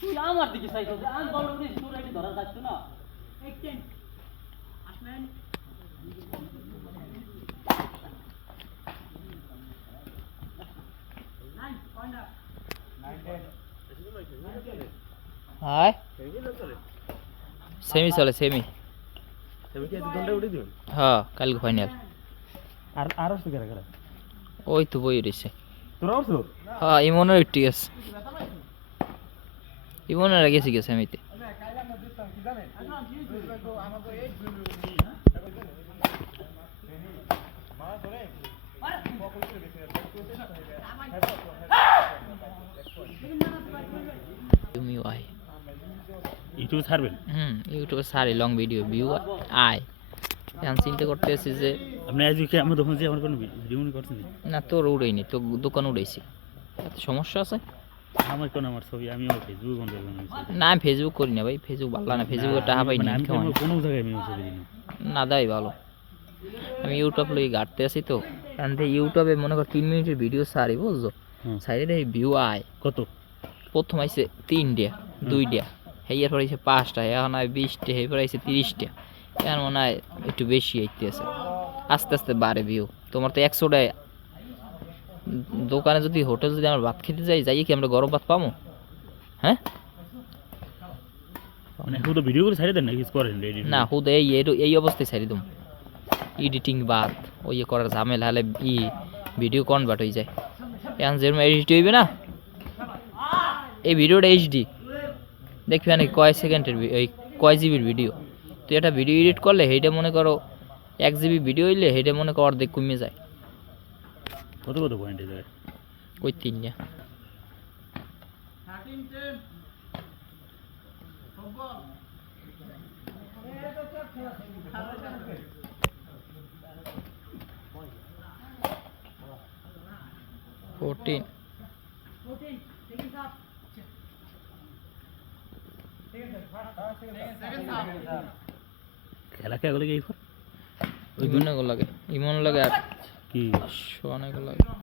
তুই আমার দিকে সাইকেল আমি বল উড়ে তোর এটি ধরা যাচ্ছে না একটেন আসবেন হাই সেমি চলে সেমি সেমি কি দন্ডা উড়ে দিবেন হ্যাঁ কাল ফাইনাল আর আরো তো করে ওই তো বই রইছে তোরা আছো হ্যাঁ ইমনের ঠিক আছে ইমনের আগে গেছি সেমিতে ইউটিউবে ছাড়বেন ইউটিউবে ছাড়ি লং ভিডিও ভিউ আয় এখন চিন্তা করতেছি যে আপনি আজকে আমার দোকানে যে আমার কোনো ভিডিও মনে করছেন না তোর উড়াইনি তো দোকান উড়াইছি এত সমস্যা আছে আমার কোন আমার ছবি আমি ফেসবুক বন্ধ করে না আমি ফেসবুক করি না ভাই ফেসবুক ভালো না ফেসবুকে টাকা পাই না আমি কোনো জায়গায় আমি ছবি দিই না দাই ভালো আমি ইউটিউব লই ঘাটতে আছি তো এখন ইউটিউবে মনে কর 3 মিনিটের ভিডিও ছাড়ি বুঝছো সাইডে এই ভিউ আয় কত প্রথম আইছে 3টা 2টা হেয়ার পর আইছে 5টা এখন আই 20টা হেয়ার পর আইছে 30টা এখন মনে হয় একটু বেশি আইতেছে আস্তে আস্তে বাড়ে ভিউ তোমার তো 100টা দোকানে যদি হোটেল যদি আমরা ভাত খেতে যাই কি আমরা গরম ভাত পাবো হ্যাঁ মানে হুদা ভিডিও করে ছাড়ি দেন না কিছু করেন না হুদা এই অবস্থায় ছাড়ি দম এডিটিং বাদ ওই করার ঝামেলা হলে ভিডিও কনভার্ট হয়ে যায় এখন যেরকম এডিট হইবে না এই ভিডিওটা এইচডি দেখবি না কয় সেকেন্ডের ওই কয় জিবির ভিডিও তো এটা ভিডিও এডিট করলে সেইটা মনে করো 1 জিবি ভিডিও হইলে সেইটা মনে করো অর্ধেক কমে যায় কত কত পয়েন্টে যায় কই 3টা খেলা কে গলে কি ইমন লাগে আর কি সোনা লাগে